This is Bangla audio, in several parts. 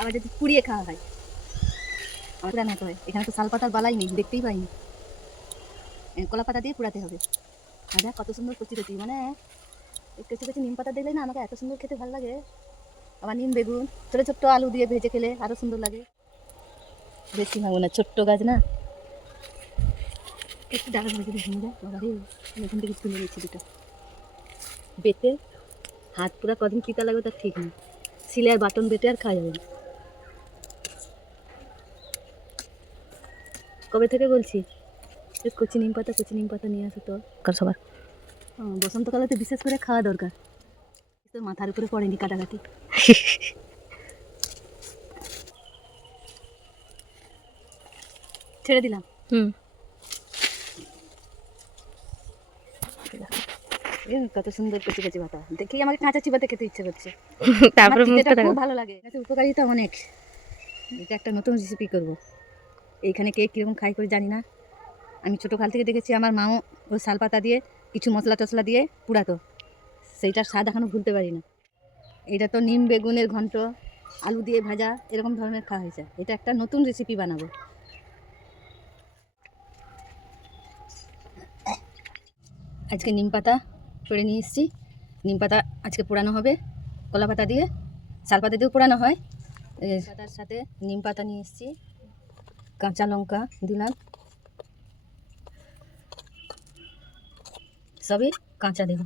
আবার যদি পুড়িয়ে খাওয়া হয়। আমার পুরানো হয়। এখানে তো শাল পাতার বালাই নেই, দেখতেই পাইনি। কলা পাতা দিয়ে পুরাতে হবে। দেখ কত সুন্দর কচি কচি মানে কচি কচি নিম পাতা দিলে না আমাকে এত সুন্দর খেতে ভালো লাগে। আবার নিম বেগুন, ছোটো ছোট্ট আলু দিয়ে ভেজে খেলে আরও সুন্দর লাগে। বেশি ভাবো না, ছোট্ট গাছ না। একটু ডাকা ভেজে ভেঙে যায় এখান থেকে তুলে নিচ্ছি দুটো। বেটে হাত পুরা কদিন কিতা লাগবে তার ঠিক নেই। সিলে আর বাটন বেটে আর খাওয়া যাবে না। কবে থেকে বলছি? কচি নিম পাতা কচি নিম পাতা নিয়ে আসো তো। সবার। বসন্তকালে তো বিশেষ করে খাওয়া দরকার। তো মাথার উপরে পড়েনি কাটাকাটি। ছেড়ে দিলাম। হুম। কত সুন্দর কচি কচি পাতা। দেখেই আমাকে কাঁচা চিবাতে খেতে ইচ্ছে করছে। তারপরে দেখো খুব ভালো লাগে। উপকারিতা অনেক। এটা একটা নতুন রেসিপি করব। এইখানে কে কীরকম খাই করে জানি না। আমি ছোটো কাল থেকে দেখেছি আমার মাও শাল পাতা দিয়ে, কিছু মশলা টশলা দিয়ে পুরাতো। সেইটার স্বাদ এখনও ভুলতে পারি না। এটা তো নিম বেগুনের ঘন্ট, আলু দিয়ে ভাজা, এরকম ধরনের খাওয়া হয়েছে। এটা একটা নতুন রেসিপি বানাবো। আজকে নিম পাতা পেড়ে নিয়ে এসেছি। নিম পাতা আজকে পোড়ানো হবে কলা পাতা দিয়ে। শাল পাতা দিয়েও পোড়ানো হয়। পাতার সাথে নিম পাতা নিয়ে এসেছি। কাঁচা লঙ্কা দিলাম। সবই কাঁচা দেব।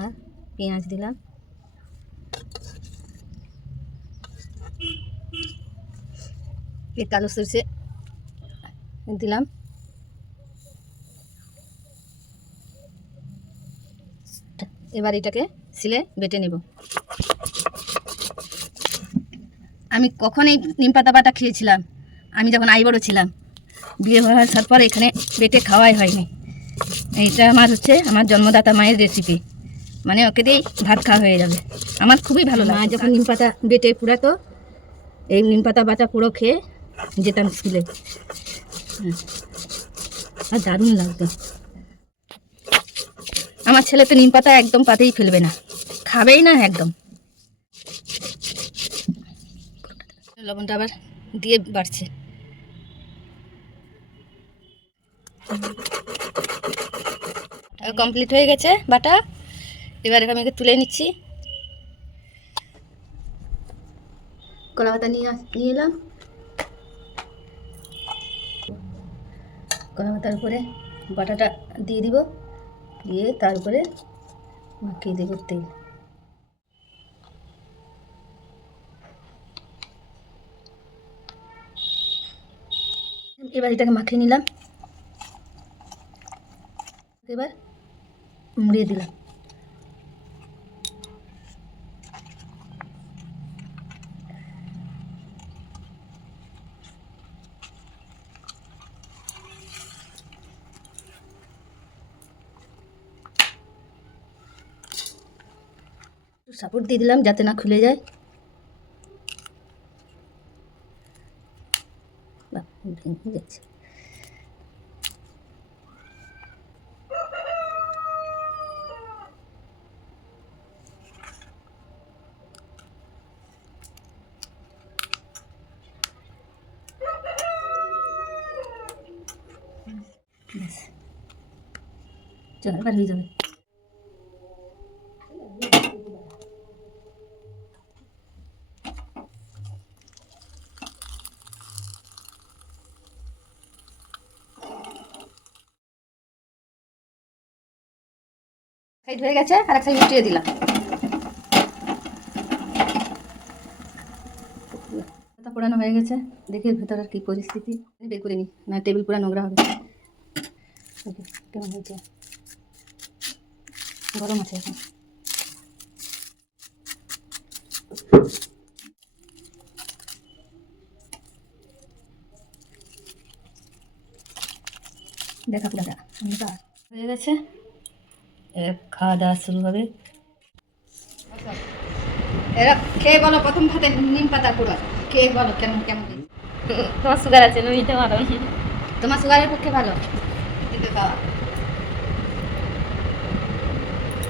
আর পেঁয়াজ দিলাম। কালো সরষে দিলাম। এবার এটাকে সিলে বেটে নেব। আমি কখন এই নিম পাতা বাটা খেয়েছিলাম। আমি যখন আইবড়ো ছিলাম বিয়ে হওয়ার পর এখানে বেটে খাওয়াই হয়নি। এইটা আমার হচ্ছে আমার জন্মদাতা মায়ের রেসিপি মানে ওকে দিয়েই ভাত খাওয়া হয়ে যাবে। আমার খুবই ভালো লাগে। যখন নিম পাতা বেটে পুরাতো এই নিম পাতা বাটা পুরো খেয়ে যেতাম স্কুলে হ্যাঁ। আর দারুণ লাগতো। আমার ছেলে তো নিম পাতা একদম পাতেই ফেলবে না। খাবেই না একদম। লবণটা আবার দিয়ে বাড়ছে। কমপ্লিট হয়ে গেছে বাটা। এবার আমি তুলে নিচ্ছি। কলা পাতা নিয়ে নিয়ে এলাম। কলা পাতার উপরে বাটাটা দিয়ে দিব। দিয়ে তারপরে মাখিয়ে দেবো তেল। এবার এটাকে মাখিয়ে নিলাম। এবার মুড়িয়ে দিলাম। সাপোর্ট দিয়ে দিলাম যাতে না খুলে যায়। বাহ, ভেঙে গেছে ব্যাস। চল এবার হয়ে যাবে সাইড হয়ে গেছে আর এক সাইড উঠিয়ে দিলাম পোড়ানো হয়ে গেছে, দেখে ভেতরের কি পরিস্থিতি। বের করে নি, না, টেবিল পুরা নোংরা হবে। কেমন হয়েছে। গরম আছে এখন। দেখা পুরাটা হয়ে গেছে। খাওয়া দাওয়া শুরু হবে। এরা খেয়ে বলো প্রথম ভাতে নিম পাতা পুরো খেয়ে বলো কেমন কেমন? তোমার সুগার আছে তুমি নিতে পারো। তোমার সুগারের পক্ষে ভালো। দিতে খাওয়া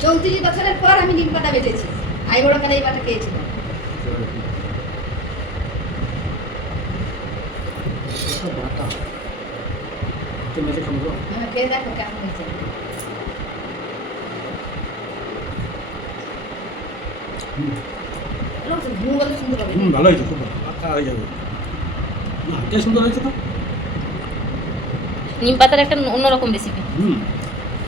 চৌত্রিশ বছরের পর আমি নিম পাতা বেঁচেছি। আই বড় কালে এই পাতা খেয়েছিলাম তুমি হ্যাঁ, দেখো কেমন হয়েছে। হুম, ভালো হয়েছে খুব পাক্কা হয়ে যাবে না সুন্দর হয়েছে তো নিম পাতার একটা অন্যরকম রেসিপি হুম